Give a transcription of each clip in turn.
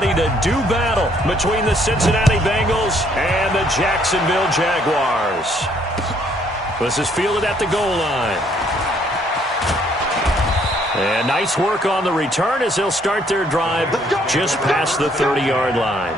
ready to do battle between the Cincinnati Bengals and the Jacksonville Jaguars. This is fielded at the goal line. And nice work on the return as they'll start their drive just past the 30-yard line.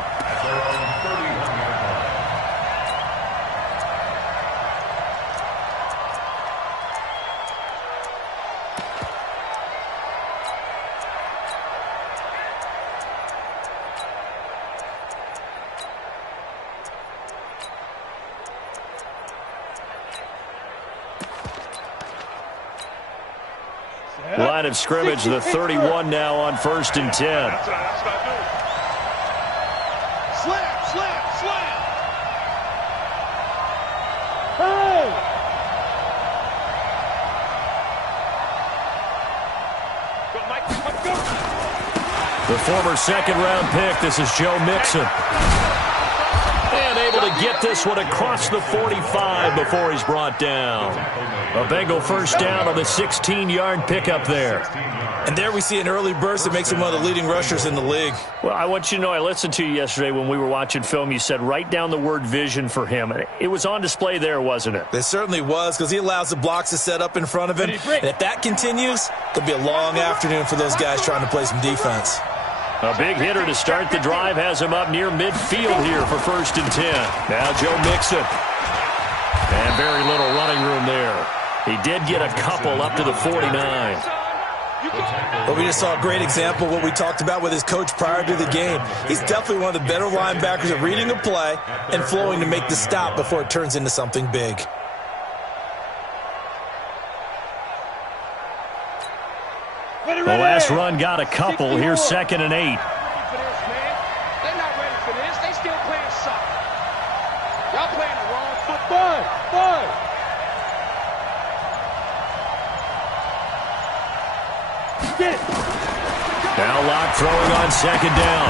Line of scrimmage, the 31 now on 1st and 10. Slam, slam, slam. Hey! The former second-round pick, this is Joe Mixon. And able to get this one across the 45 before he's brought down. A Bengal first down on the 16-yard pickup there. And there we see an early burst that makes him one of the leading rushers in the league. Well, I want you to know, I listened to you yesterday when we were watching film. You said write down the word vision for him. It was on display there, wasn't it? It certainly was, because he allows the blocks to set up in front of him. And if that continues, it'll be a long afternoon for those guys trying to play some defense. A big hitter to start the drive has him up near midfield here for 1st and 10. Now Joe Mixon. And very little running room there. He did get a couple up to the 49. But we just saw a great example of what we talked about with his coach prior to the game. He's definitely one of the better linebackers at reading a play and flowing to make the stop before it turns into something big. The last run got a couple. Here's 2nd and 8. They're not ready for this. They still playing soccer. Y'all playing the wrong football. Now Locke throwing on 2nd down.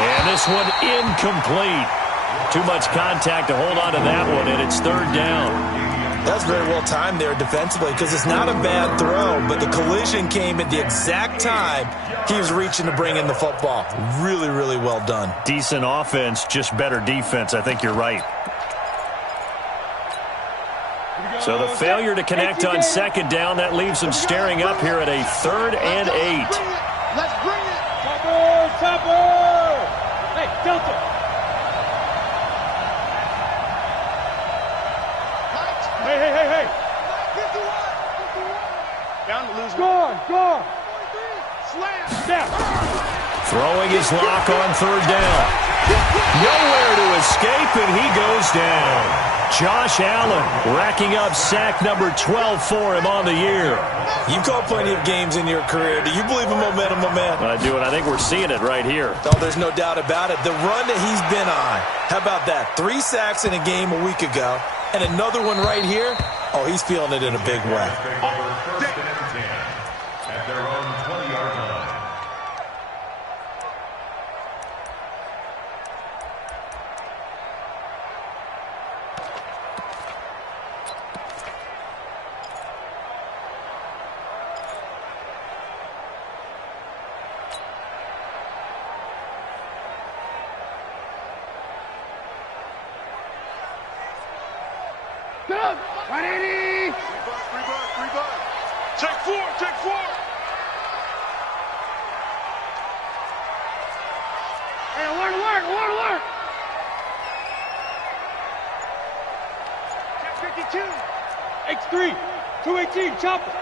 And this one incomplete. Too much contact to hold on to that one, and it's 3rd down. That's very well timed there defensively, because it's not a bad throw, but the collision came at the exact time he was reaching to bring in the football. Really, really well done. Decent offense, just better defense. I think you're right. So the failure to connect on 2nd down, that leaves them staring up here at a 3rd and 8. Let's bring it. Chopper. Hey, Delta. Hey. Down to lose. Go. Slam. Down. Throwing his lock on 3rd down. Nowhere to escape, and he goes down. Josh Allen racking up sack number 12 for him on the year. You've called plenty of games in your career. Do you believe in momentum, my man? I do, and I think we're seeing it right here. Oh, there's no doubt about it. The run that he's been on. How about that? 3 sacks in a game a week ago. And another one right here. Oh, he's feeling it in a big way. At their own 20-yard line. Go. 180. Rebutt. Take four. Hey, alert. Check 52. X3. 218. Chopper.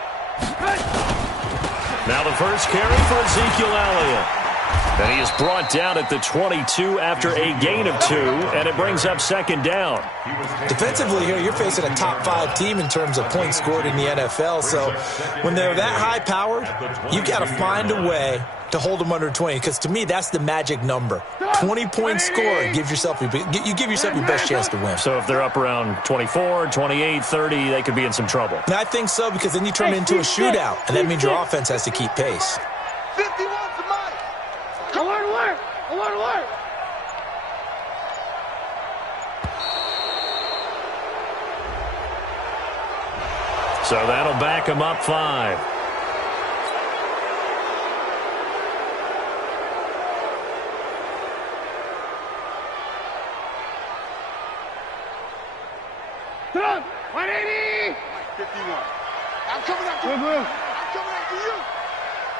Now the first carry for Ezekiel Elliott. And he is brought down at the 22 after a gain of 2, and it brings up 2nd down. Defensively here, you're facing a top 5 team in terms of points scored in the NFL. So when they're that high-powered, you've got to find a way to hold them under 20, because to me, that's the magic number. 20 points scored gives yourself your best chance to win. So if they're up around 24, 28, 30, they could be in some trouble. And I think so, because then you turn it into a shootout, and that means your offense has to keep pace. 51 for Mike. Alert. So that'll back him up 5. 180. 51. I'm coming after you. I'm coming after you.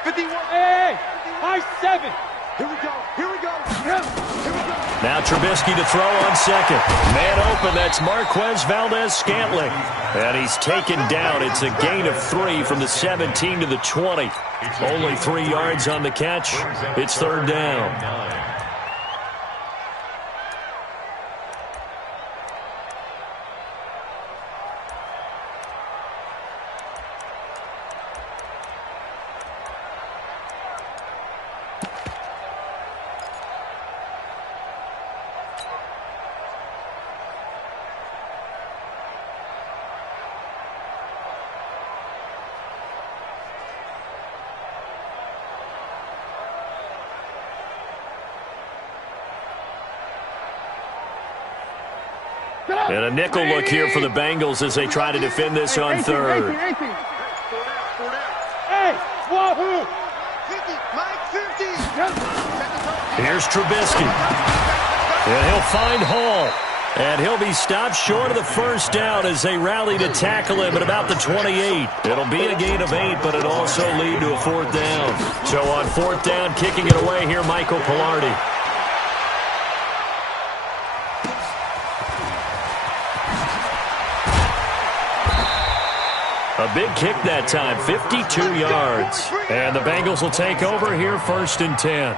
51. Hey, high 7. Here we go. Here we go. Here we go. Now Trubisky to throw on second. Man open, that's Marquez Valdez-Scantling. And he's taken down. It's a gain of 3 from the 17 to the 20. Only 3 yards on the catch. It's third down. And a nickel look here for the Bengals as they try to defend this on third. Hey, whoa! 50. Mike, 50. Here's Trubisky. And he'll find Hall. And he'll be stopped short of the first down as they rally to tackle him at about the 28. It'll be a gain of 8, but it'll also lead to a fourth down. So on fourth down, kicking it away here, Michael Pilardi. A big kick that time, 52 yards. And the Bengals will take over here, 1st and 10.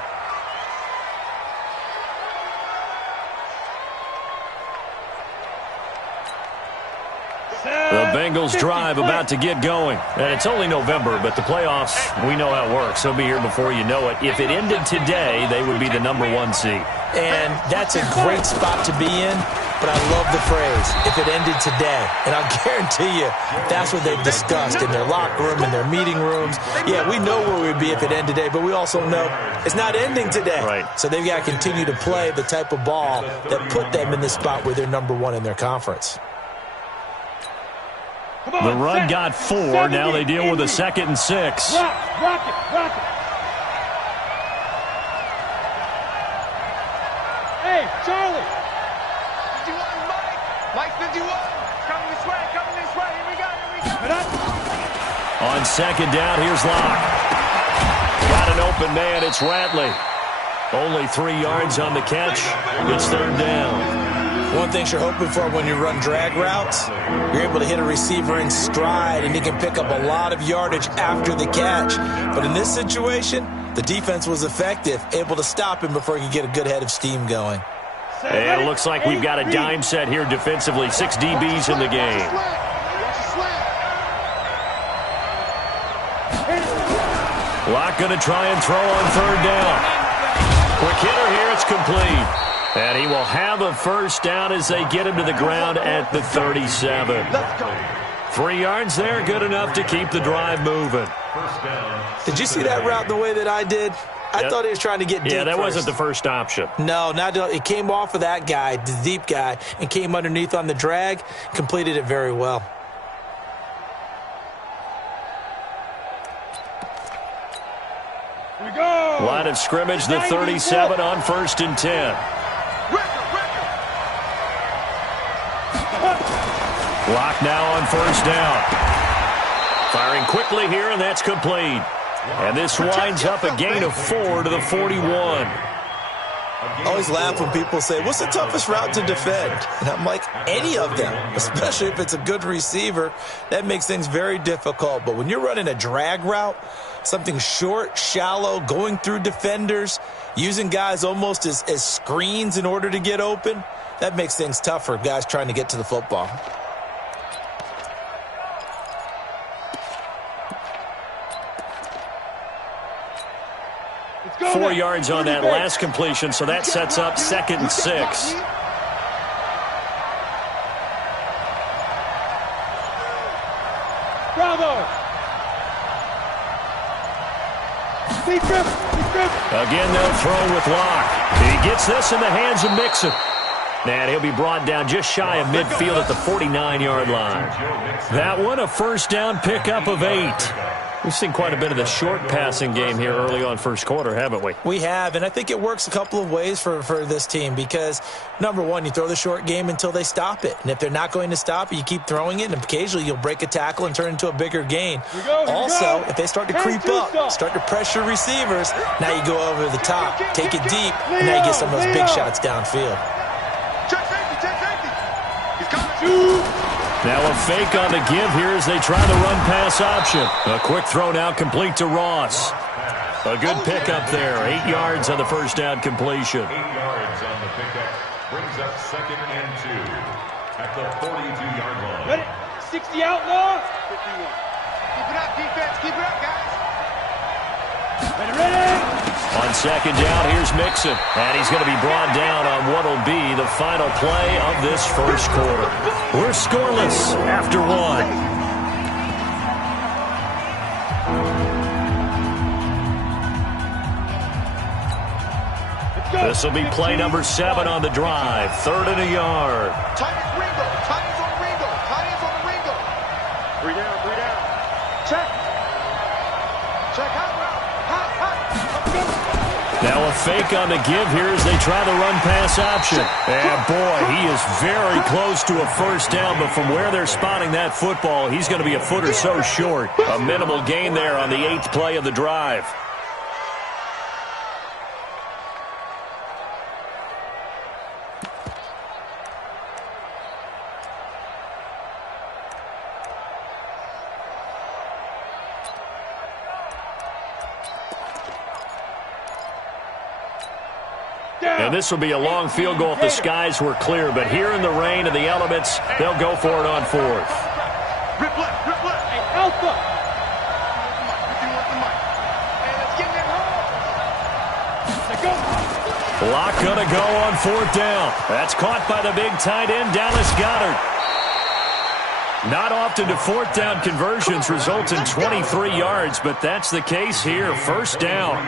The Bengals drive about to get going. And it's only November, but the playoffs, we know how it works. They'll be here before you know it. If it ended today, they would be the #1 seed. And that's a great spot to be in, but I love the phrase, if it ended today. And I'll guarantee you, that's what they've discussed in their locker room, in their meeting rooms. Yeah, we know where we'd be if it ended today, but we also know it's not ending today. Right. So they've got to continue to play the type of ball that put them in the spot where they're #1 in their conference. The run got 4. Now they deal with a 2nd and 6. Rock it. Hey, Charlie. 51, Mike. Mike, 51. Coming this way. Here we go. On second down, here's Locke. Got an open man. It's Ratley. Only 3 yards on the catch. It's third down. One thing you're hoping for when you run drag routes, you're able to hit a receiver in stride, and he can pick up a lot of yardage after the catch. But in this situation, the defense was effective, able to stop him before he could get a good head of steam going. And it looks like we've got a dime set here defensively. 6 DBs in the game. Locke going to try and throw on third down. Quick hitter here. It's complete. And he will have a first down as they get him to the ground at the 37. 3 yards there, good enough to keep the drive moving. Did you see that route the way that I did? I thought he was trying to get deep. Yeah, that first. wasn't the first option. No, it came off of that guy, the deep guy, and came underneath on the drag, completed it very well. Here we go. Line of scrimmage, the 37 on 1st and 10. Locke now on first down. Firing quickly here, and that's complete. And this winds up a gain of 4 to the 41. I always laugh when people say, what's the toughest route to defend? And I'm like, any of them, especially if it's a good receiver. That makes things very difficult. But when you're running a drag route, something short, shallow, going through defenders, using guys almost as screens in order to get open, that makes things tough for guys trying to get to the football. Go 4 now. yards on that last completion, so that sets up 2nd and 6. Bravo. Again, they'll throw with Locke. He gets this in the hands of Mixon. And he'll be brought down just shy of midfield at the 49-yard line. That one, a first down pickup of 8. We've seen quite a bit of the short passing game here early on first quarter, haven't we? We have, and I think it works a couple of ways for this team because, number one, you throw the short game until they stop it. And if they're not going to stop it, you keep throwing it, and occasionally you'll break a tackle and turn it into a bigger gain. Also, if they start to creep up, start to pressure receivers, now you go over the top, take it deep, and now you get some of those big shots downfield. Check safety. He's coming. Now a fake on the give here as they try the run-pass option. A quick throw now complete to Ross. A good pickup there. 8 yards on the first down completion. 8 yards on the pickup. Brings up 2nd and 2 at the 42-yard line. Ready? 60 outlaw. 51. Keep it up, defense. Keep it up, guys. Ready. On second down, here's Mixon. And he's going to be brought down on what will be the final play of this first quarter. We're scoreless after one. This will be play number 7 on the drive. 3rd and a yard. Tight ends Ringo. Tight ends on the Ringo. Tight ends on the Ringo. 3 down. Check. Check hot route. Now a fake on the give here as they try the run-pass option. And boy, he is very close to a first down, but from where they're spotting that football, he's going to be a foot or so short. A minimal gain there on the 8th play of the drive. And this will be a long field goal if the skies were clear. But here in the rain and the elements, they'll go for it on 4th. Rip left. Hey, Alpha. If you want the mic. Hey, let's get them home. Lock going to go on 4th down. That's caught by the big tight end, Dallas Goedert. Not often do 4th down conversions result in 23 yards, but that's the case here. First down.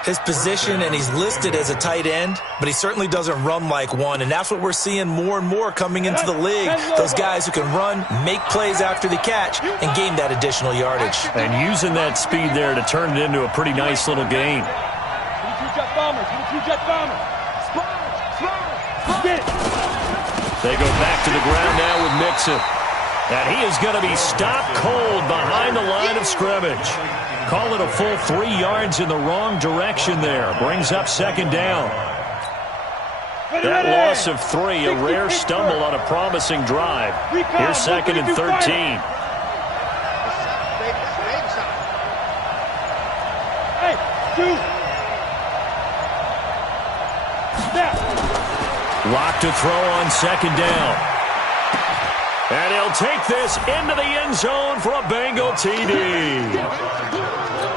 His position, and he's listed as a tight end, but he certainly doesn't run like one, and that's what we're seeing more and more coming into the league. Those guys who can run, make plays after the catch, and gain that additional yardage. And using that speed there to turn it into a pretty nice little gain. Two-jet bombers. Get it. They go back to the ground now with Mixon. And he is going to be stopped cold behind the line of scrimmage. Call it a full 3 yards in the wrong direction there. Brings up second down. That loss of 3, a rare stumble on a promising drive. Here's 2nd and 13. Hey, two. Snap. Lock to throw on second down. And he'll take this into the end zone for a Bengal TD.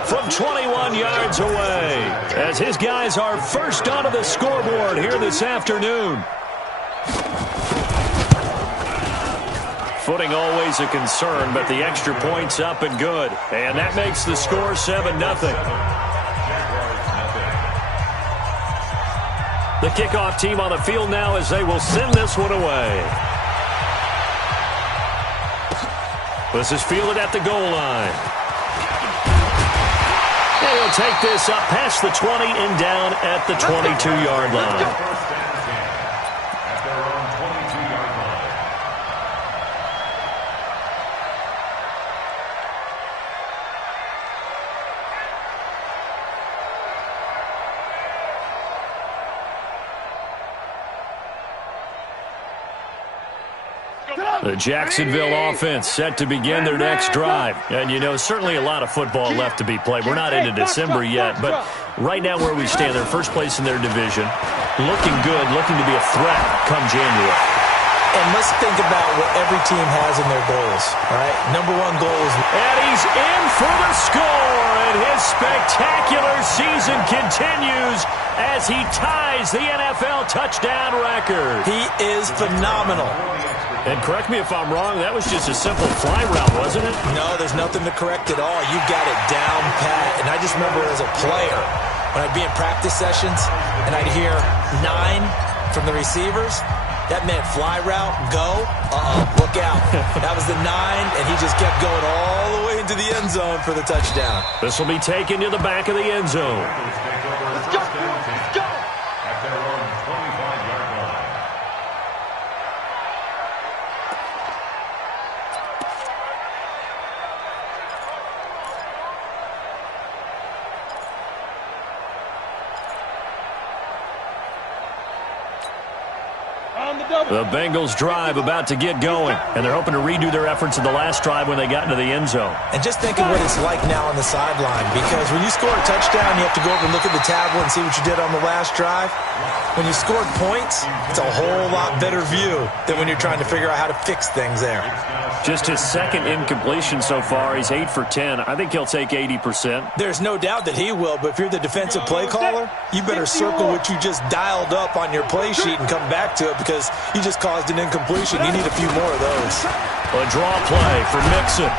From 21 yards away, as his guys are first onto the scoreboard here this afternoon. Footing always a concern, but the extra point's up and good. And that makes the score 7-0. The kickoff team on the field now as they will send this one away. This is fielded at the goal line. And he'll take this up past the 20 and down at the 22-yard line. First and 10 at their own 22-yard line. The Jacksonville offense set to begin their next drive. And, you know, certainly a lot of football left to be played. We're not into December yet, but right now where we stand, they're first place in their division. Looking good, looking to be a threat come January. And let's think about what every team has in their goals, all right? Number 1 goal is... And he's in for the score, and his spectacular season continues as he ties the NFL touchdown record. He is phenomenal. And correct me if I'm wrong, that was just a simple fly route, wasn't it? No, there's nothing to correct at all. You got it down pat. And I just remember as a player, when I'd be in practice sessions and I'd hear 9 from the receivers, That meant fly route, go, look out. That was the 9, and he just kept going all the way into the end zone for the touchdown. This will be taken to the back of the end zone. Let's go. Let's go. At their own 25-yard line. The Bengals drive about to get going, and they're hoping to redo their efforts in the last drive when they got into the end zone. And just think of what it's like now on the sideline, because when you score a touchdown, you have to go over and look at the tablet and see what you did on the last drive. When you scored points, it's a whole lot better view than when you're trying to figure out how to fix things there. Just his second incompletion so far. He's 8 for 10. I think he'll take 80%. There's no doubt that he will, but if you're the defensive play caller, you better circle what you just dialed up on your play sheet and come back to it, because you just caused an incompletion. You need a few more of those. A draw play for Mixon.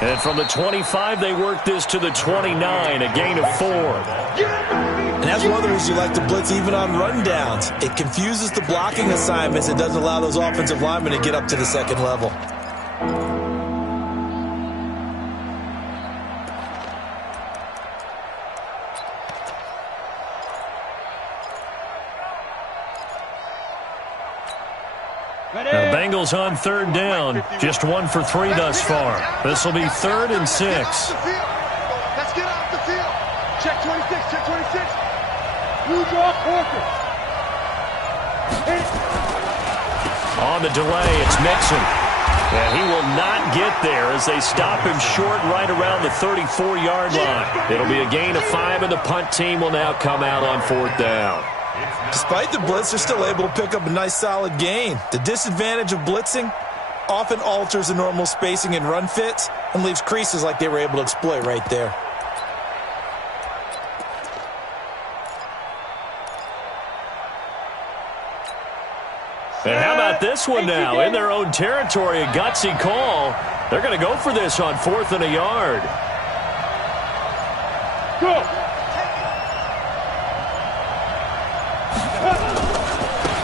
And from the 25, they work this to the 29, a gain of 4. And that's one of the reasons you like to blitz even on rundowns. It confuses the blocking assignments. It doesn't allow those offensive linemen to get up to the second level. The Bengals on third down. Just 1 for 3 thus far. This will be 3rd and 6. Let's get off the field. Check 26, check 26. You draw quarter. On the delay, it's Mixon. And he will not get there as they stop him short right around the 34-yard line. It'll be a gain of 5, and the punt team will now come out on 4th down. Despite the blitz, they're still able to pick up a nice solid gain. The disadvantage of blitzing often alters the normal spacing and run fits and leaves creases like they were able to exploit right there. And how about this one now? In their own territory, a gutsy call. They're going to go for this on 4th and a yard. Go.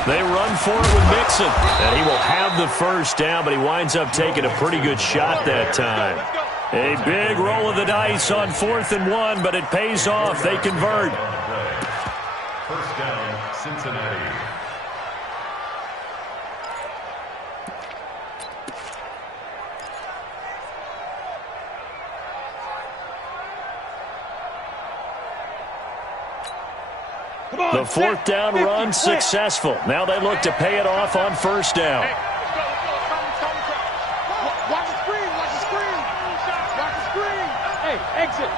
They run for it with Mixon, and he will have the first down, but he winds up taking a pretty good shot that time. A big roll of the dice on 4th and 1, but it pays off. They convert. First down, Cincinnati. The 4th down run successful. Now they look to pay it off on 1st down. Watch the screen, watch the screen. Watch the screen. Hey, exit.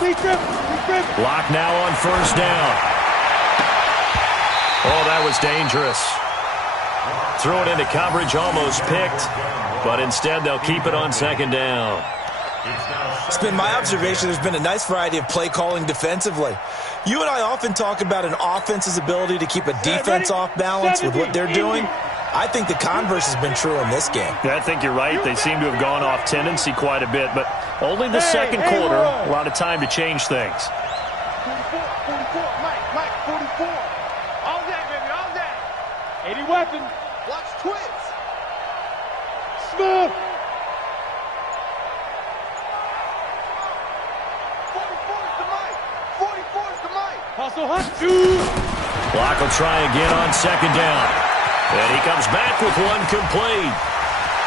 Be Block now on 1st down. Oh, that was dangerous. Threw it into coverage, almost picked, but instead they'll keep it on 2nd down. It's been my observation there's been a nice variety of play calling defensively. You and I often talk about an offense's ability to keep a defense off balance with what they're doing. I think the converse has been true in this game. Yeah, I think you're right. They seem to have gone off tendency quite a bit, but only the second quarter, a lot of time to change things. 44, Mike, 44. All that, baby, all that. 80 weapons. Watch twins. Smooth. 44 is the Mike. 44 is the Mike. Hustle, hustle. Block will try again on 2nd down. And he comes back with one complete.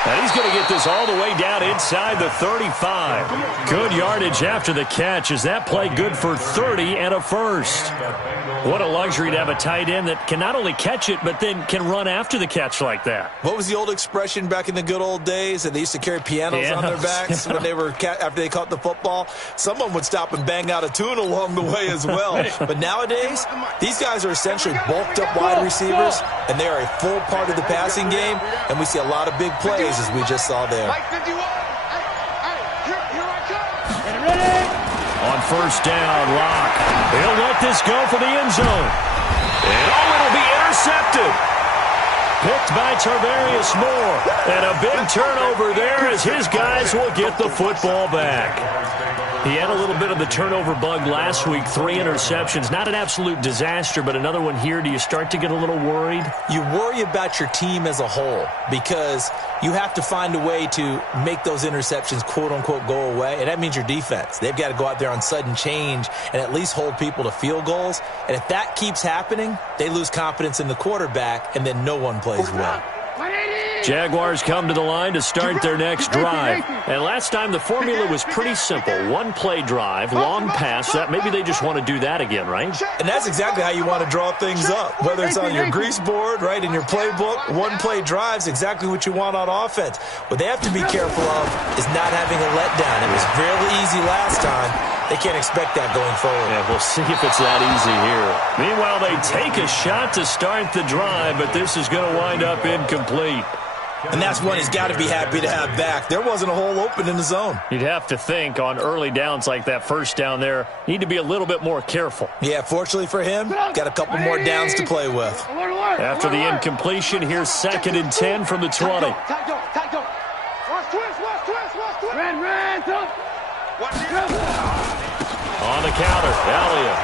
And he's going to get this all the way down inside the 35. Good yardage after the catch. Is that play good for 30 and a first? What a luxury to have a tight end that can not only catch it, but then can run after the catch like that. What was the old expression back in the good old days that they used to carry pianos on their backs when they were after they caught the football? Someone would stop and bang out a tune along the way as well. But nowadays, these guys are essentially bulked up wide receivers, and they are a full part of the passing game, and we see a lot of big plays as we just saw there. Mike 51. Hey, here I come. Get ready. On 1st down, Locke. He'll let this go for the end zone. And it'll be intercepted. Picked by Tarvarius Moore. And a big turnover there as his guys will get the football back. He had a little bit of the turnover bug last week, 3 interceptions. Not an absolute disaster, but another one here. Do you start to get a little worried? You worry about your team as a whole because you have to find a way to make those interceptions, quote-unquote, go away, and that means your defense. They've got to go out there on sudden change and at least hold people to field goals, and if that keeps happening, they lose confidence in the quarterback, and then no one plays well. Jaguars come to the line to start their next drive. And last time the formula was pretty simple. One-play drive, long pass. Maybe they just want to do that again, right? And that's exactly how you want to draw things up. Whether it's on your grease board, right, in your playbook, one-play drives exactly what you want on offense. What they have to be careful of is not having a letdown. It was fairly easy last time. They can't expect that going forward. Yeah, we'll see if it's that easy here. Meanwhile, they take a shot to start the drive, but this is going to wind up incomplete. And that's one he's got to be happy to have back. There wasn't a hole open in the zone. You'd have to think on early downs like that first down there, need to be a little bit more careful. Yeah, fortunately for him, got a couple more downs to play with. After the incompletion, here's 2nd and 10 from the 20. Red, On the counter, Elliott.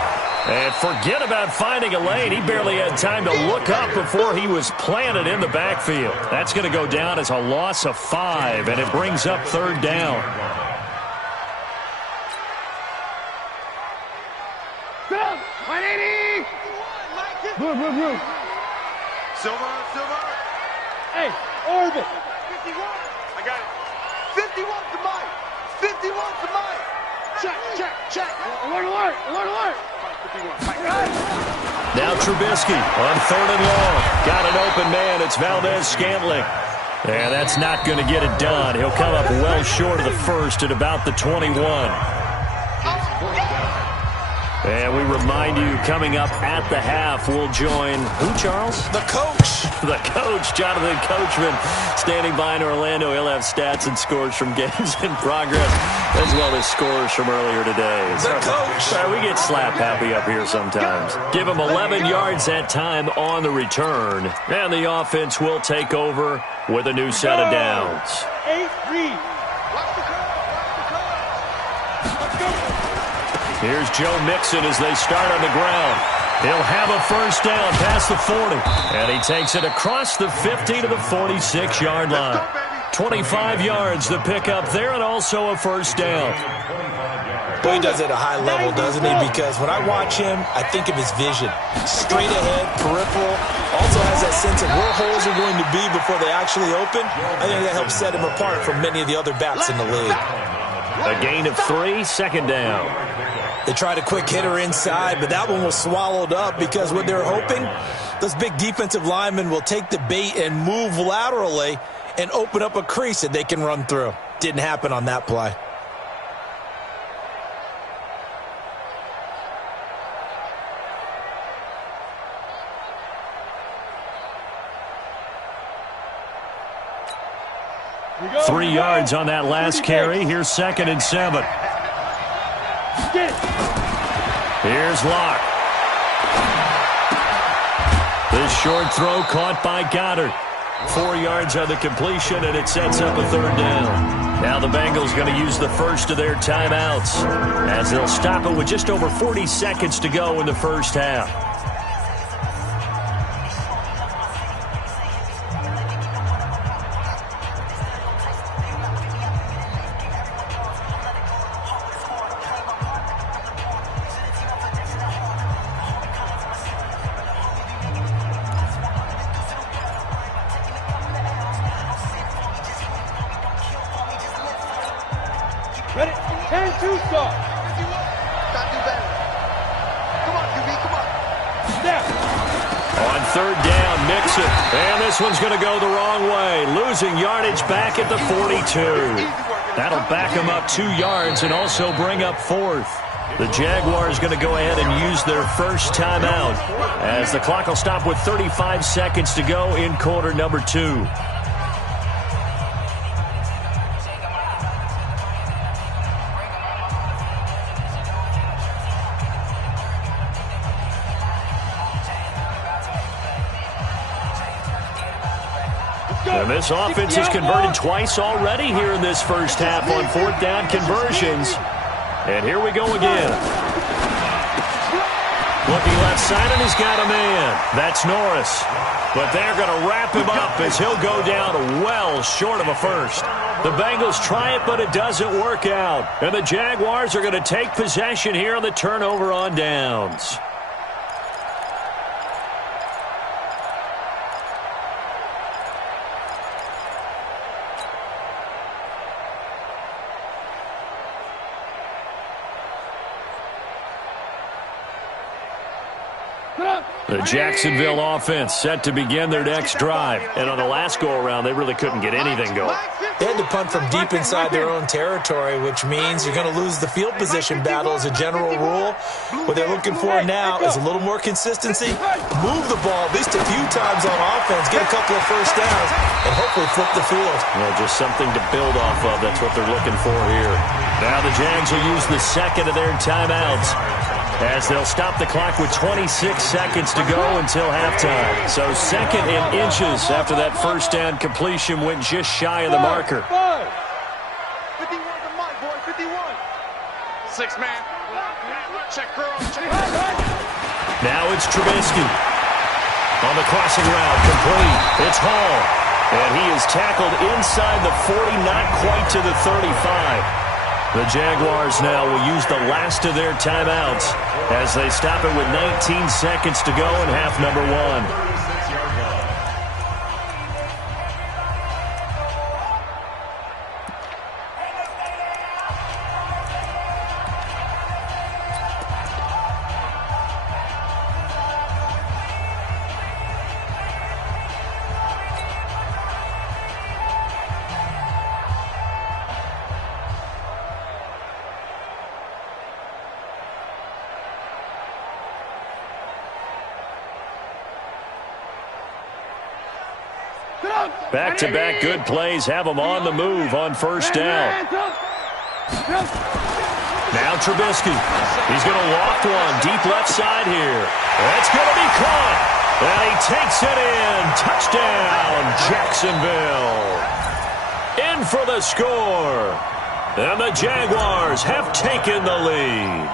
And forget about finding a lane. He barely had time to look up before he was planted in the backfield. That's going to go down as a loss of 5, and it brings up 3rd down. Move. Silver. Hey, orbit. 51. I got it. 51 to Mike. 51 to Mike. Check. Alert. Now Trubisky on 3rd and long. Got an open man. It's Valdez-Scantling. And that's not going to get it done. He'll come up well short of the first at about the 21. And we remind you, coming up at the half, we'll join who, Charles? The coach. The coach, Jonathan Coachman, standing by in Orlando. He'll have stats and scores from games in progress, as well as scores from earlier today. The coach. We get slap happy up here sometimes. Give him 11 yards that time on the return. And the offense will take over with a new set of downs. 8-3. Here's Joe Mixon as they start on the ground. He'll have a first down past the 40. And he takes it across the 50 to the 46-yard line. 25 yards to pick up there and also a first down. Well, he does it at a high level, doesn't he? Because when I watch him, I think of his vision. Straight ahead, peripheral. Also has that sense of where holes are going to be before they actually open. I think that helps set him apart from many of the other backs in the league. A gain of 3, 2nd down. They tried a quick hitter inside, but that one was swallowed up because what they're hoping, those big defensive linemen will take the bait and move laterally and open up a crease that they can run through. Didn't happen on that play. Go, 3 yards on that last carry. Here's 2nd and 7. Here's Locke. This short throw caught by Goddard. 4 yards on the completion, and it sets up a 3rd down. Now the Bengals going to use the first of their timeouts as they'll stop it with just over 40 seconds to go in the first half. Ready? 10-2 start. Not do better. Come on, QB, come on. Snap. On 3rd down, Mixon. And this one's going to go the wrong way. Losing yardage back at the 42. That'll back him up 2 yards and also bring up 4th. The Jaguars going to go ahead and use their first timeout as the clock will stop with 35 seconds to go in quarter number 2. And this offense has converted twice already here in this first half on 4th down conversions. And here we go again. Looking left side, and he's got a man. That's Norris. But they're going to wrap him up as he'll go down well short of a first. The Bengals try it, but it doesn't work out. And the Jaguars are going to take possession here on the turnover on downs. The Jacksonville offense set to begin their next drive. And on the last go-around, they really couldn't get anything going. They had to punt from deep inside their own territory, which means you're going to lose the field position battle as a general rule. What they're looking for now is a little more consistency, move the ball at least a few times on offense, get a couple of first downs, and hopefully flip the field. Well, just something to build off of. That's what they're looking for here. Now the Jags will use the second of their timeouts, as they'll stop the clock with 26 seconds to go until halftime. So second and inches after that first down completion went just shy of the marker. 51 to Mike, boy, 51. 6 man. Check girl, check. Now it's Trubisky. On the crossing route, complete. It's Hall. And he is tackled inside the 40, not quite to the 35. The Jaguars now will use the last of their timeouts as they stop it with 19 seconds to go in half number 1. Back-to-back good plays have them on the move on first down. Now Trubisky. He's going to loft one deep left side here. That's going to be caught. And he takes it in. Touchdown, Jacksonville. In for the score. And the Jaguars have taken the lead.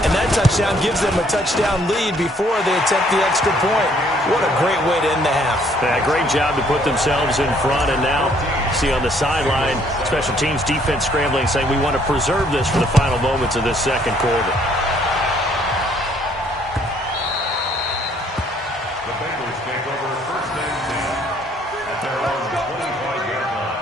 And that touchdown gives them a touchdown lead before they attempt the extra point. What a great way to end the half. Yeah, great job to put themselves in front. And now, see on the sideline, special teams defense scrambling, saying we want to preserve this for the final moments of this second quarter. The Bengals take over first and 10 at their own 25-yard line.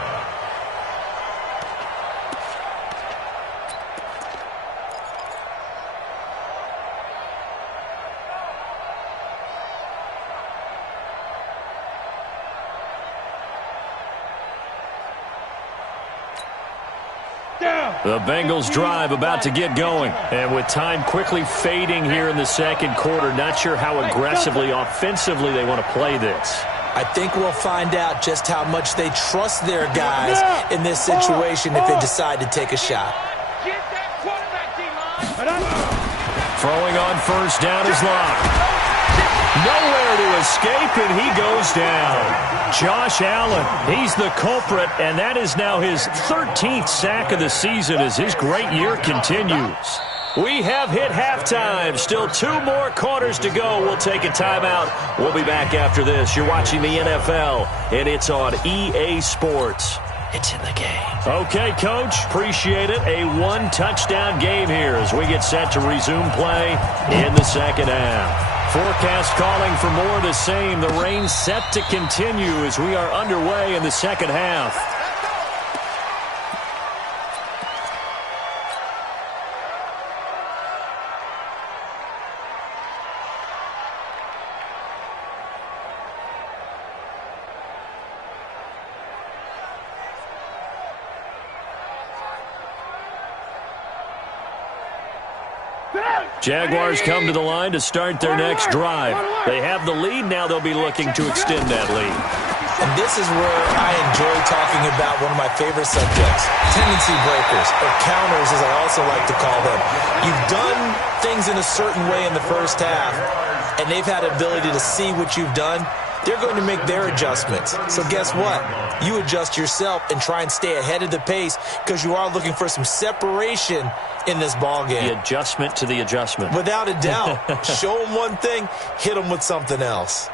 The Bengals drive about to get going. And with time quickly fading here in the second quarter, not sure how aggressively, offensively they want to play this. I think we'll find out just how much they trust their guys in this situation if they decide to take a shot. Throwing on first down is Locke. Nowhere to escape, and he goes down. Josh Allen, he's the culprit, and that is now his 13th sack of the season as his great year continues. We have hit halftime. Still 2 more quarters to go. We'll take a timeout. We'll be back after this. You're watching the NFL, and it's on EA Sports. It's in the game. Okay, Coach. Appreciate it. A 1-touchdown game here as we get set to resume play in the second half. Forecast calling for more of the same. The rain set to continue as we are underway in the second half. Jaguars come to the line to start their next drive. They have the lead. Now they'll be looking to extend that lead. And this is where I enjoy talking about one of my favorite subjects, tendency breakers, or counters as I also like to call them. You've done things in a certain way in the first half, and they've had ability to see what you've done they're going to make their adjustments. So guess what? You adjust yourself and try and stay ahead of the pace because you are looking for some separation in this ball game. The adjustment to the adjustment. Without a doubt. Show them one thing, hit them with something else.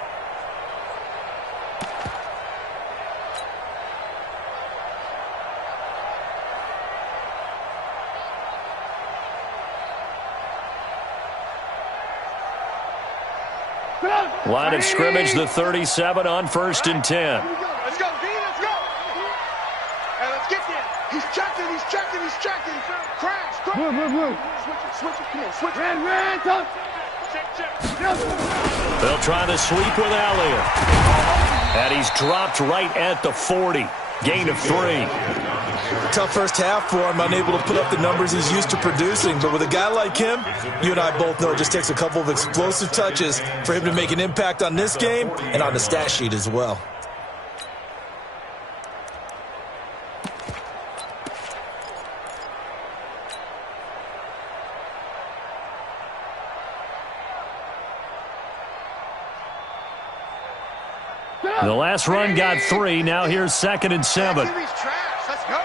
Line of scrimmage, the 37 on 1st and 10. Let's go, D, let's go. And let's get there. He's checking, he's checking, he's checking. Crash, crash. Move. Switch it, come on, switch it. Ran, touch. Check. They'll try the sweep with Elliott. And he's dropped right at the 40. Gain of 3. Tough first half for him, unable to put up the numbers he's used to producing. But with a guy like him, you and I both know it just takes a couple of explosive touches for him to make an impact on this game and on the stat sheet as well. The last run got 3. Now here's 2nd and 7. He's trash. Let's go.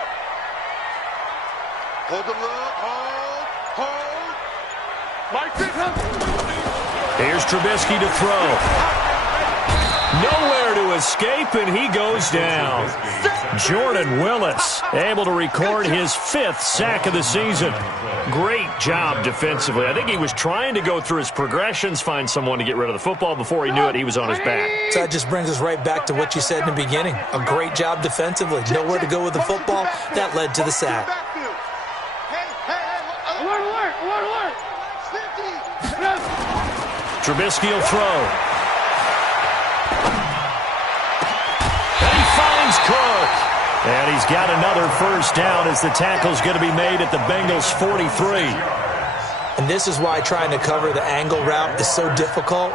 Hold the look. Hold. Like this. Here's Trubisky to throw. Nowhere to escape, and he goes down. Jordan Willis able to record his 5th sack of the season. Great job defensively. I think he was trying to go through his progressions, find someone to get rid of the football. Before he knew it, he was on his back. So that just brings us right back to what you said in the beginning. A great job defensively. Nowhere to go with the football. That led to the sack. Alert. Trubisky will throw. And he finds Cook. And he's got another first down as the tackle's going to be made at the Bengals' 43. And this is why trying to cover the angle route is so difficult.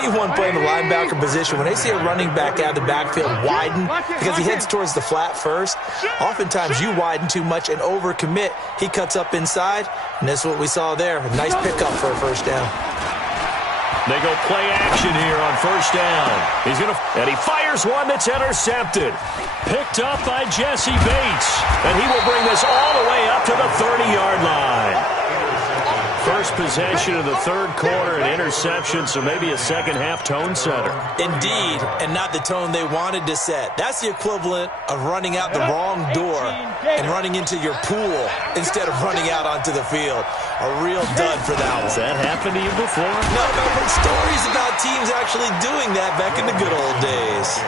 Anyone playing the linebacker position, when they see a running back out of the backfield widen because he heads towards the flat first, oftentimes you widen too much and overcommit. He cuts up inside, and that's what we saw there. A nice pickup for a first down. They go play action here on first down. And he fires one that's intercepted. Picked up by Jesse Bates. And he will bring this all the way up to the 30-yard line. First possession of the third quarter, an interception, so maybe a second-half tone setter. Indeed, and not the tone they wanted to set. That's the equivalent of running out the wrong door and running into your pool instead of running out onto the field. A real dud for that one. Has that happened to you before? No, but stories about teams actually doing that back in the good old days.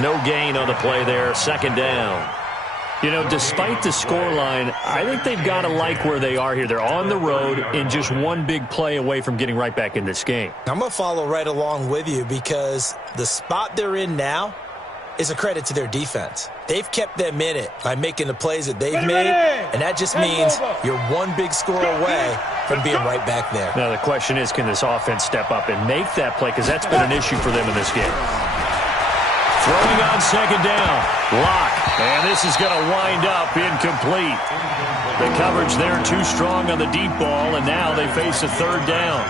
No gain on the play there, second down. You know, despite the scoreline, I think they've got to like where they are here. They're on the road and just one big play away from getting right back in this game. I'm going to follow right along with you because the spot they're in now is a credit to their defense. They've kept them in it by making the plays that they've made, and that just means you're one big score away from being right back there. Now, the question is, can this offense step up and make that play? Because that's been an issue for them in this game. Throwing on second down. Lock. And this is going to wind up incomplete. The coverage there too strong on the deep ball, and now they face a third down.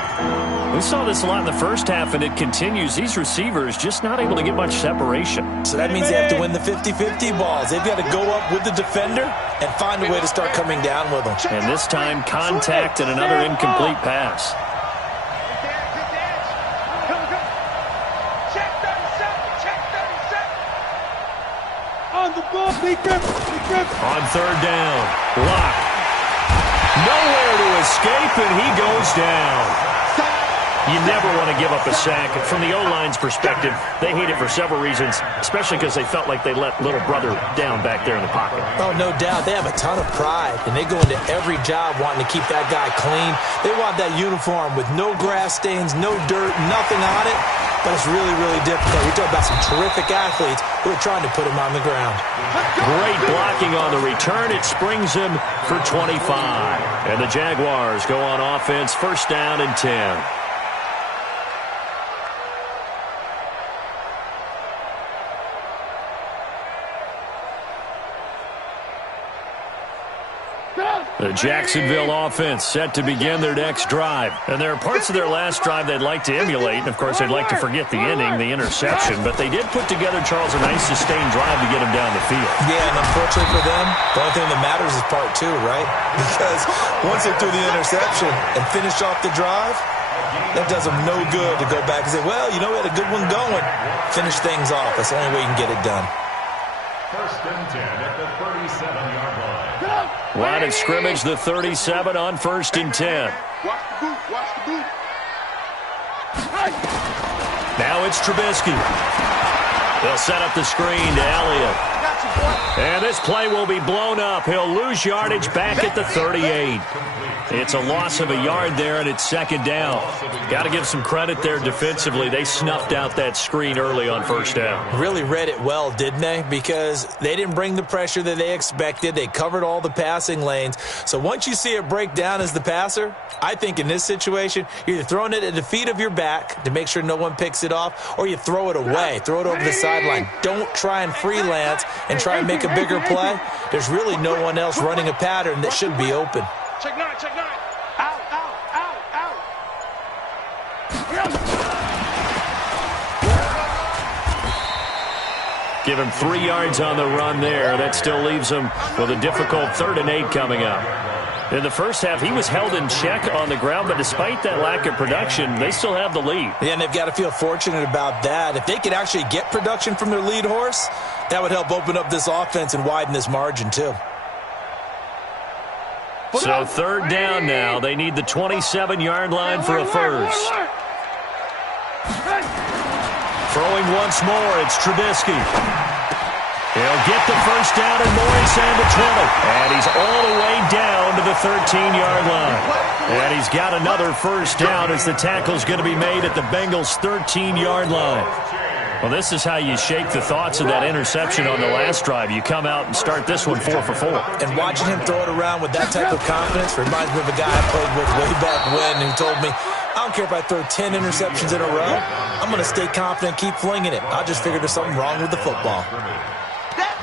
We saw this a lot in the first half, and it continues. These receivers just not able to get much separation. So that means they have to win the 50-50 balls. They've got to go up with the defender and find a way to start coming down with them. And this time, contact and another incomplete pass. On third down, Lock. Nowhere to escape, and he goes down. You never want to give up a sack. From the O-line's perspective, they hate it for several reasons, especially because they felt like they let little brother down back there in the pocket. Oh, no doubt. They have a ton of pride, and they go into every job wanting to keep that guy clean. They want that uniform with no grass stains, no dirt, nothing on it. But it's really, really difficult. We talk about some terrific athletes who are trying to put him on the ground. Great blocking on the return. It springs him for 25. And the Jaguars go on offense, first down and 10. The Jacksonville offense set to begin their next drive. And there are parts of their last drive they'd like to emulate. And, of course, they'd like to forget the inning, the interception. But they did put together, Charles, a nice sustained drive to get them down the field. Yeah, and unfortunately for them, the only thing that matters is part two, right? Because once they threw the interception and finished off the drive, that does them no good to go back and say, well, you know, we had a good one going. Finish things off. That's the only way you can get it done. First and 10 at the 37-yard line. Line of scrimmage, the 37 on first and 10. Watch the boot. Watch the boot. Now it's Trubisky. They'll set up the screen to Elliott. And this play will be blown up. He'll lose yardage back at the 38. It's a loss of a yard there, and it's second down. Got to give some credit there defensively. They snuffed out that screen early on first down. Really read it well, didn't they? Because they didn't bring the pressure that they expected. They covered all the passing lanes. So once you see it break down as the passer, I think in this situation, you're either throwing it at the feet of your back to make sure no one picks it off, or you throw it away. Throw it over the sideline. Don't try and freelance and try and make a bigger play. There's really no one else running a pattern that should be open. Check nine. Check nine. Out. Give him 3 yards on the run there. That still leaves him with a difficult 3rd and 8 coming up. In the first half, he was held in check on the ground, but despite that lack of production, they still have the lead. Yeah, and they've got to feel fortunate about that. If they could actually get production from their lead horse, that would help open up this offense and widen this margin too. So 3rd down now. They need the 27-yard line for a first. Throwing once more, it's Trubisky. He'll get the first down and more inside the 20. And he's all the way down to the 13-yard line. And he's got another first down as the tackle's going to be made at the Bengals' 13-yard line. Well, this is how you shake the thoughts of that interception on the last drive. You come out and start this one 4 for 4. And watching him throw it around with that type of confidence reminds me of a guy I played with way back when who told me, I don't care if I throw 10 interceptions in a row. I'm going to stay confident, keep flinging it. I just figured there's something wrong with the football.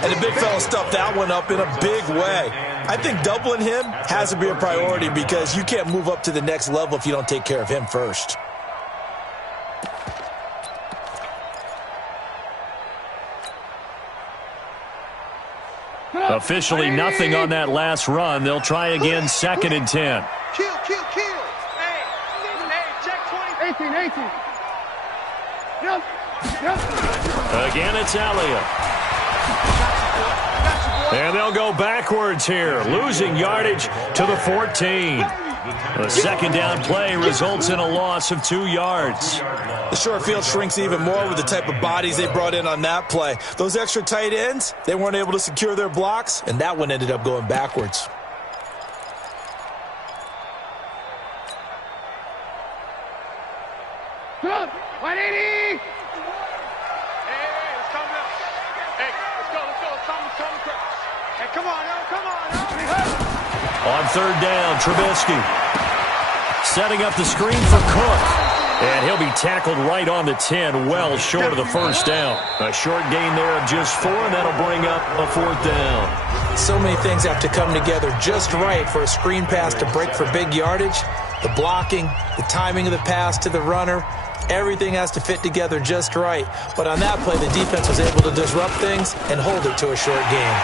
And the big fella stuffed that one up in a big way. I think doubling him has to be a priority because you can't move up to the next level if you don't take care of him first. Officially nothing on that last run. They'll try again, 2nd and 10. Kill. Hey, check 20. 18. Yep. Again, it's Elliott. And they'll go backwards here, losing yardage to the 14. The 2nd down play results in a loss of 2 yards. The short field shrinks even more with the type of bodies they brought in on that play. Those extra tight ends, they weren't able to secure their blocks, and that one ended up going backwards. Come. 180. Hey, it's coming up. Hey, let's go. It's coming. Hey, come on, On 3rd down, Trubisky setting up the screen for Cook. And he'll be tackled right on the 10, well short of the first down. A short gain there of just 4, and that'll bring up a 4th down. So many things have to come together just right for a screen pass to break for big yardage. The blocking, the timing of the pass to the runner, everything has to fit together just right. But on that play, the defense was able to disrupt things and hold it to a short game.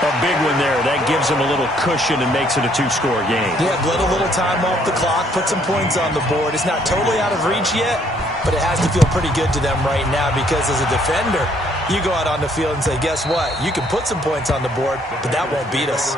A big one there. That gives them a little cushion and makes it a 2-score game. Yeah, let a little time off the clock, put some points on the board. It's not totally out of reach yet, but it has to feel pretty good to them right now because as a defender, you go out on the field and say, guess what? You can put some points on the board, but that won't beat us.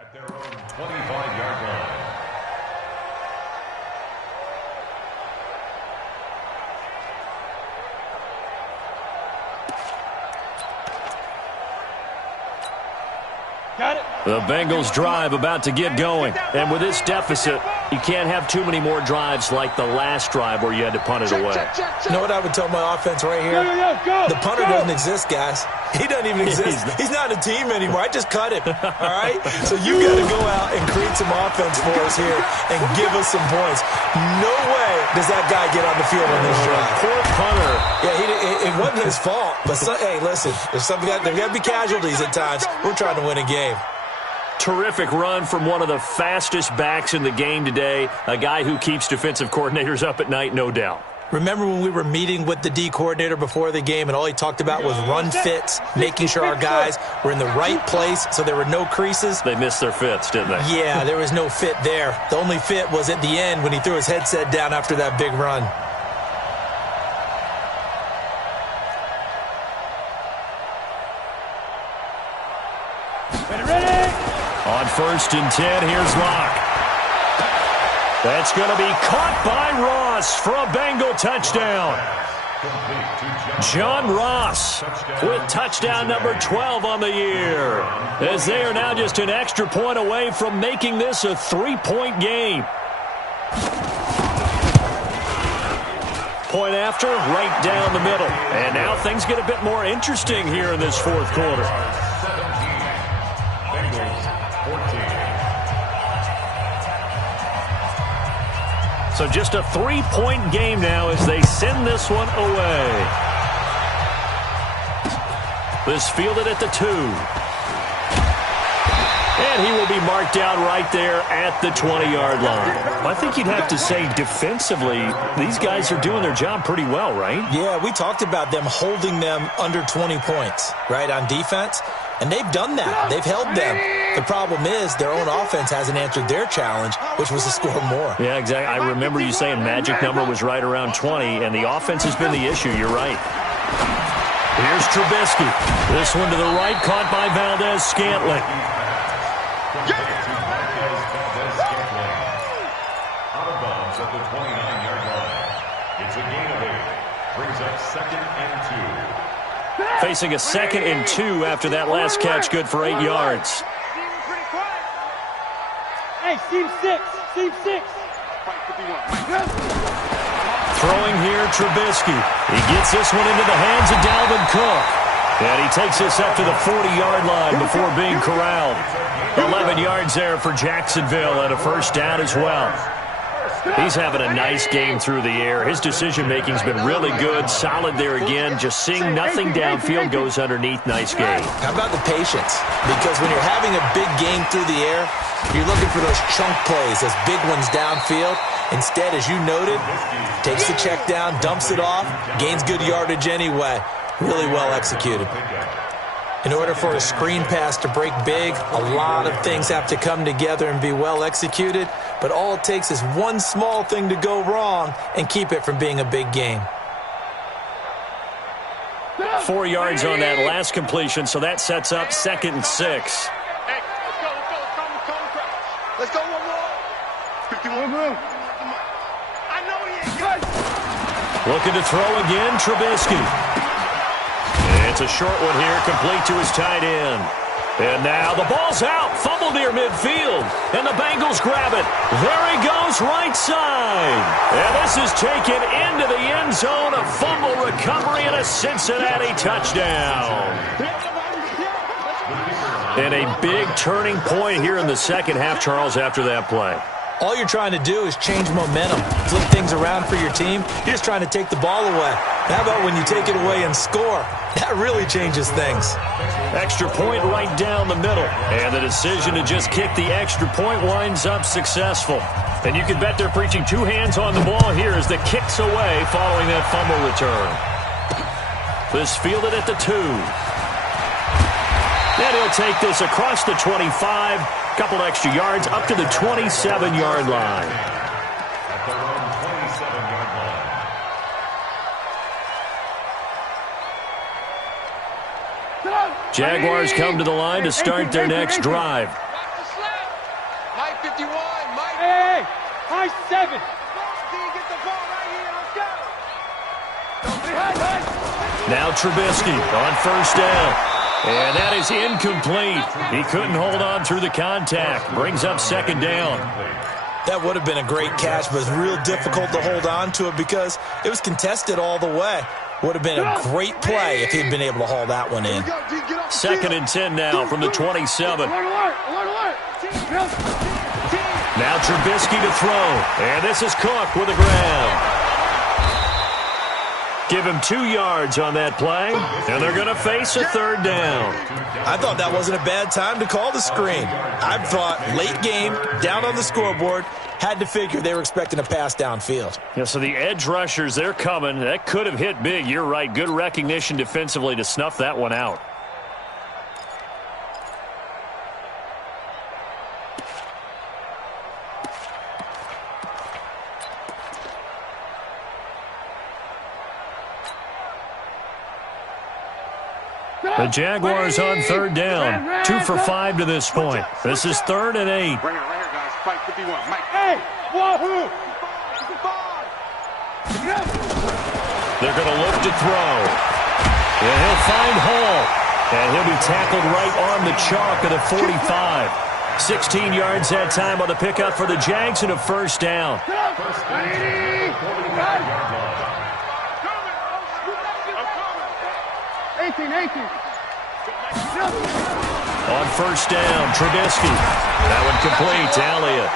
At their own 25-yard line. Got it. The Bengals drive about to get going. And with this deficit, you can't have too many more drives like the last drive where you had to punt it away. You know what I would tell my offense right here? Go. The punter doesn't exist, guys. He doesn't even exist. He's not a team anymore. I just cut him, all right? So you got to go out and create some offense for us here and give us some points. No way does that guy get on the field on this drive. Poor punter. Yeah, it wasn't his fault. But, hey, listen, there's got to be casualties at times. We're trying to win a game. Terrific run from one of the fastest backs in the game today, a guy who keeps defensive coordinators up at night, no doubt. Remember when we were meeting with the D coordinator before the game and all he talked about was run fits, making sure our guys were in the right place so there were no creases? They missed their fits, didn't they? Yeah, there was no fit there. The only fit was at the end when he threw his headset down after that big run. Ready. On 1st and 10, here's Locke. That's going to be caught by Ross for a Bengal touchdown. John Ross with touchdown number 12 on the year, as they are now just an extra point away from making this a 3-point game. Point after, right down the middle. And now things get a bit more interesting here in this fourth quarter. So just a 3-point game now as they send this one away. This fielded at the 2. And he will be marked down right there at the 20-yard line. I think you'd have to say defensively, these guys are doing their job pretty well, right? Yeah, we talked about them holding them under 20 points, right, on defense. And they've done that. They've held them. The problem is their own offense hasn't answered their challenge, which was to score more. Yeah, exactly. I remember you saying magic number was right around 20, and the offense has been the issue. You're right. Here's Trubisky. This one to the right, caught by Valdez-Scantling. Out of bounds at the 29-yard line. It's a gain of 8. Brings up 2nd and 2. Facing a 2nd and 2 after that last catch, good for 8 yards. Hey, Team 6. Throwing here, Trubisky. He gets this one into the hands of Dalvin Cook. And he takes this up to the 40-yard line before being corralled. 11 yards there for Jacksonville and a first down as well. He's having a nice game through the air. His decision-making's been really good. Solid there again. Just seeing nothing downfield goes underneath. Nice game. How about the patience? Because when you're having a big game through the air, you're looking for those chunk plays, those big ones downfield. Instead, as you noted, takes the check down, dumps it off, gains good yardage anyway. Really well executed. In order for a screen pass to break big, a lot of things have to come together and be well executed, but all it takes is one small thing to go wrong and keep it from being a big game. 4 yards on that last completion, so that sets up 2nd and 6. Hey, let's go, one more. 51. I know he ain't good. Looking to throw again, Trubisky. It's a short one here, complete to his tight end. And now the ball's out, fumble near midfield, and the Bengals grab it. There he goes, right side. And this is taken into the end zone, a fumble recovery and a Cincinnati touchdown. And a big turning point here in the second half, Charles, after that play. All you're trying to do is change momentum, flip things around for your team. You're just trying to take the ball away. How about when you take it away and score? That really changes things. Extra point right down the middle. And the decision to just kick the extra point winds up successful. And you can bet they're preaching two hands on the ball here as the kick's away following that fumble return. This fielded at the 2. And he'll take this across the 25. Couple extra yards up to the 27-yard line. At their own 27-yard line. Jaguars come to the line to start their next drive. 7. Get the ball right here. Let's go. Now Trubisky on first down. And that is incomplete. He couldn't hold on through the contact. Brings up second down. That would have been a great catch, but it's real difficult to hold on to it because it was contested all the way. Would have been a great play if he'd been able to haul that one in. Second and 10 now from the 27. Now Trubisky to throw. And this is Cook with the ground. Give him 2 yards on that play, and they're going to face a third down. I thought that wasn't a bad time to call the screen. I thought late game, down on the scoreboard, had to figure they were expecting a pass downfield. Yeah, so the edge rushers, they're coming. That could have hit big. You're right. Good recognition defensively to snuff that one out. The Jaguars on third down. 2 for 5 to this point. This is 3rd and 8. Bring it right here, guys. Fight 51. Mike. Hey, wahoo! They're going to look to throw. And he'll find Hall. And he'll be tackled right on the chalk of the 45. 16 yards that time on the pickup for the Jags and a first down. 18. On first down, Trubisky. That one complete to Elliott.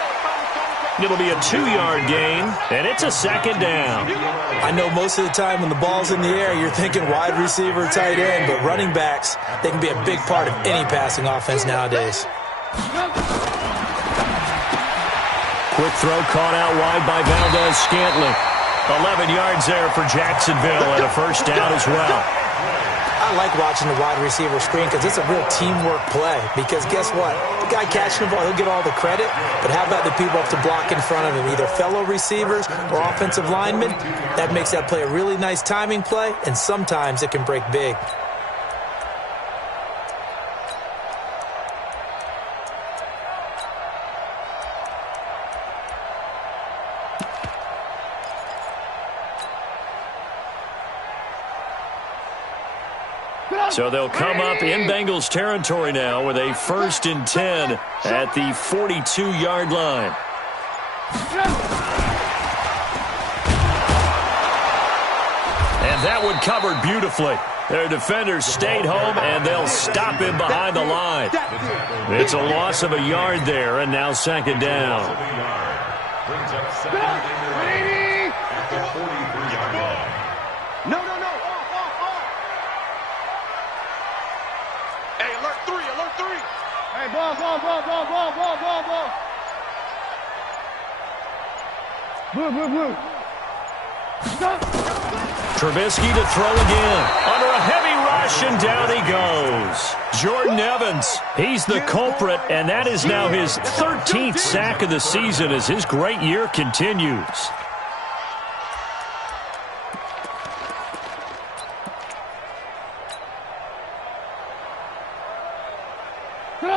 It'll be a 2-yard gain, and it's a second down. I know most of the time when the ball's in the air, you're thinking wide receiver, tight end, but running backs, they can be a big part of any passing offense nowadays. Quick throw caught out wide by Valdez-Scantling. 11 yards there for Jacksonville and a first down as well. I like watching the wide receiver screen because it's a real teamwork play. Because guess what? The guy catching the ball, he'll get all the credit. But how about the people up to block in front of him, either fellow receivers or offensive linemen? That makes that play a really nice timing play, and sometimes it can break big. So they'll come up in Bengals territory now with a 1st and 10 at the 42-yard line. And that one covered beautifully. Their defenders stayed home, and they'll stop him behind the line. It's a loss of a yard there, and now second down. Brings up second and 8 at the 43-yard line. No. Hey, alert 3. Hey, ball. Blue. Trubisky to throw again. Under a heavy rush, and down he goes. Jordan Evans, he's the culprit, and that is now his 13th sack of the season as his great year continues.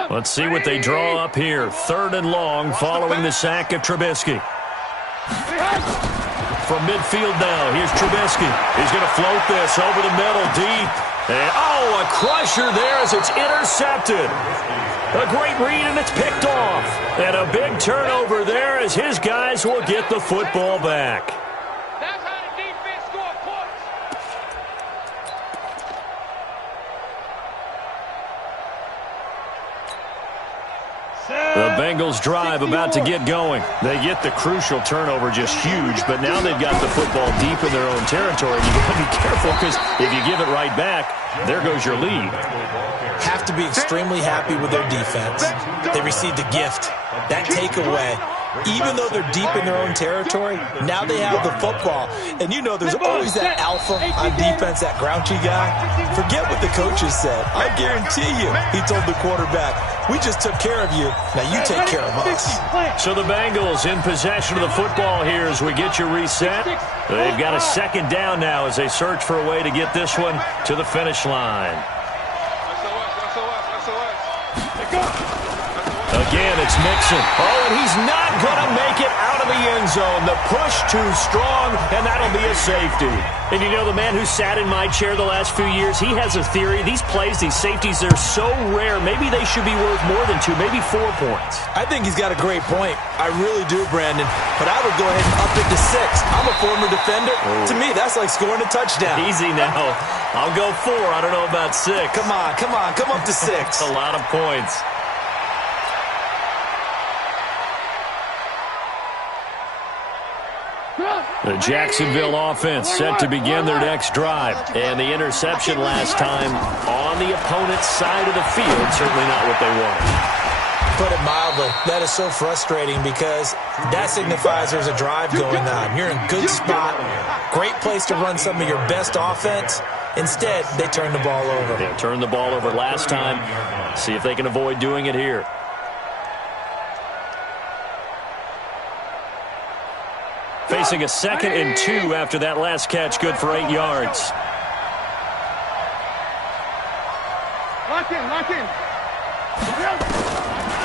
Let's see what they draw up here. 3rd and long following the sack of Trubisky. From midfield now, here's Trubisky. He's going to float this over the middle, deep. And, a crusher there as it's intercepted. A great read, and it's picked off. And a big turnover there as his guys will get the football back. That's how the defense score points. The Bengals drive about to get going. They get the crucial turnover, just huge, but now they've got the football deep in their own territory. You got to be careful because if you give it right back, there goes your lead. Have to be extremely happy with their defense. They received a gift. That takeaway, even though they're deep in their own territory, now they have the football. And you know there's always that alpha on defense, that grouchy guy. Forget what the coaches said. I guarantee you, he told the quarterback, we just took care of you. Now you take care of us. So the Bengals in possession of the football here as we get you reset. They've got a second down now as they search for a way to get this one to the finish line. Again, it's Mixon. Oh, and he's not going to make it out of the end zone. The push too strong, and that'll be a safety. And you know, the man who sat in my chair the last few years, he has a theory. These plays, these safeties, they're so rare. Maybe they should be worth more than 2, maybe 4 points. I think he's got a great point. I really do, Brandon. But I would go ahead and up it to 6. I'm a former defender. To me, that's like scoring a touchdown. Easy now. I'll go 4. I don't know about 6. Come on. Come up to 6. That's a lot of points. The Jacksonville offense set to begin their next drive. And the interception last time on the opponent's side of the field, certainly not what they wanted. Put it mildly, that is so frustrating because that signifies there's a drive going on. You're in a good spot, great place to run some of your best offense. Instead, they turn the ball over. Yeah, turned the ball over last time. See if they can avoid doing it here. Facing a 2nd and 2 after that last catch, good for 8 yards. Lock in.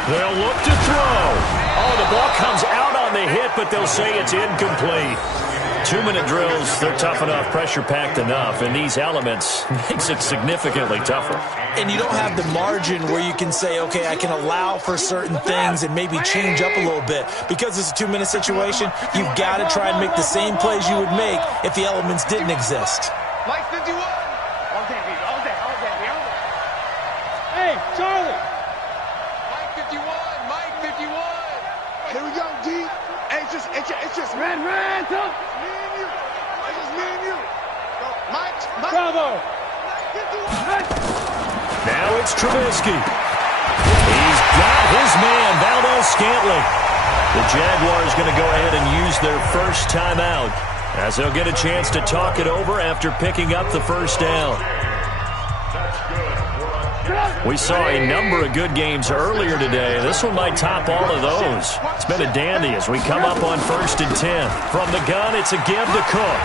They'll look to throw. Oh, the ball comes out on the hit, but they'll say it's incomplete. 2-minute drills, they're tough enough, pressure-packed enough, and these elements makes it significantly tougher. And you don't have the margin where you can say, okay, I can allow for certain things and maybe change up a little bit. Because it's a 2-minute situation, you've got to try and make the same plays you would make if the elements didn't exist. Mike 51. All day, baby. All day. Hey, Charlie. Mike 51. Here we go, D. Hey, it's just Red, talk. me and you. It's just me and you. Go, Mike. Bravo. Mike 51. Now it's Trubisky. He's got his man, Valdez-Scantling. The Jaguars going to go ahead and use their first timeout as they'll get a chance to talk it over after picking up the first down. We saw a number of good games earlier today. This one might top all of those. It's been a dandy as we come up on 1st and 10. From the gun, it's a give to Cook.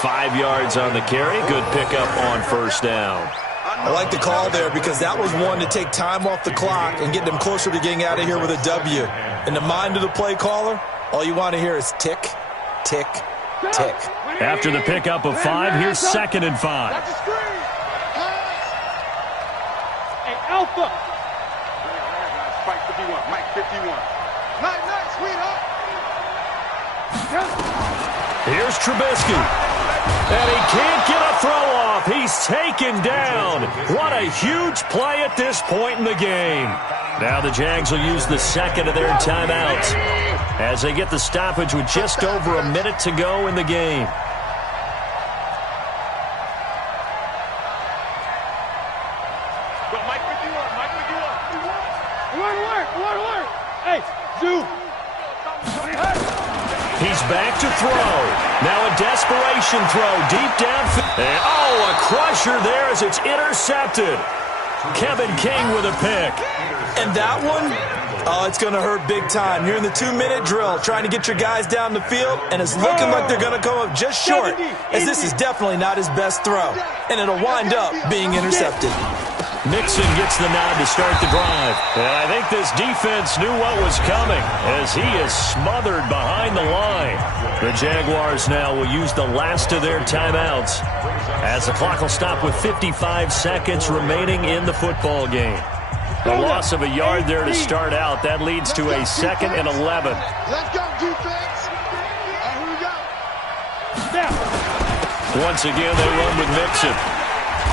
5 yards on the carry. Good pickup on 1st down. I like the call there because that was one to take time off the clock and get them closer to getting out of here with a W. In the mind of the play caller, all you want to hear is tick, tick, tick. After the pickup of 5, here's 2nd and 5. That's a screen. Hey, Alpha. Spike 51. Mike 51. Night, sweetheart. Here's Trubisky. And he can't get a throw off. He's taken down. What a huge play at this point in the game. Now the Jags will use the 2nd of their timeouts as they get the stoppage with just over a minute to go in the game. Go, Mike 51. Alert. Hey, Zoo. He's back to throw. Now a desperation throw deep downfield. And a crusher there as it's intercepted. Kevin King with a pick. And that one, it's going to hurt big time. You're in the 2-minute drill trying to get your guys down the field, and it's looking like they're going to come up just short, as this is definitely not his best throw. And it'll wind up being intercepted. Mixon gets the nod to start the drive. And I think this defense knew what was coming as he is smothered behind the line. The Jaguars now will use the last of their timeouts as the clock will stop with 55 seconds remaining in the football game. The loss of a yard there to start out. That leads to a 2nd and 11. Let's go, defense. Here we go. Once again, they run with Mixon.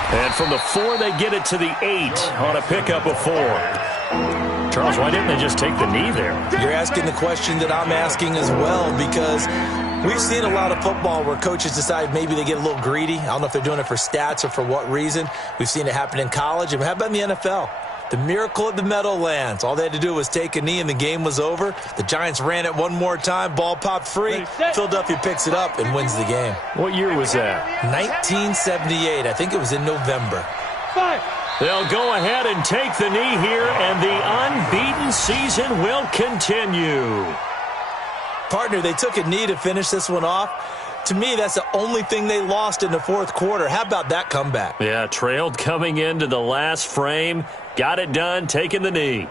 And from the 4, they get it to the 8 on a pickup of 4. Charles, why didn't they just take the knee there? You're asking the question that I'm asking as well, because we've seen a lot of football where coaches decide maybe they get a little greedy. I don't know if they're doing it for stats or for what reason. We've seen it happen in college, and how about in the NFL? The miracle at the Meadowlands. All they had to do was take a knee and the game was over. The Giants ran it one more time. Ball popped free. Philadelphia picks it up and wins the game. What year was that? 1978. I think it was in November. 5. They'll go ahead and take the knee here, and the unbeaten season will continue. Partner, they took a knee to finish this one off. to me, that's the only thing they lost in the fourth quarter. How about that comeback? Yeah, trailed coming into the last frame. Got it done, taking the knee.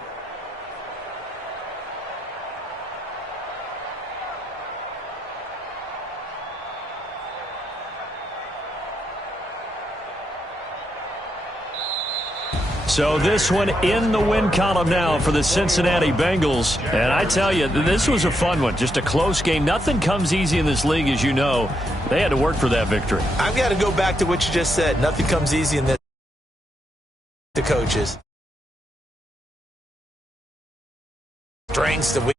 So this one in the win column now for the Cincinnati Bengals. And I tell you, this was a fun one. Just a close game. Nothing comes easy in this league, as you know. They had to work for that victory. I've got to go back to what you just said. Nothing comes easy in this. The coaches. Strengths to win.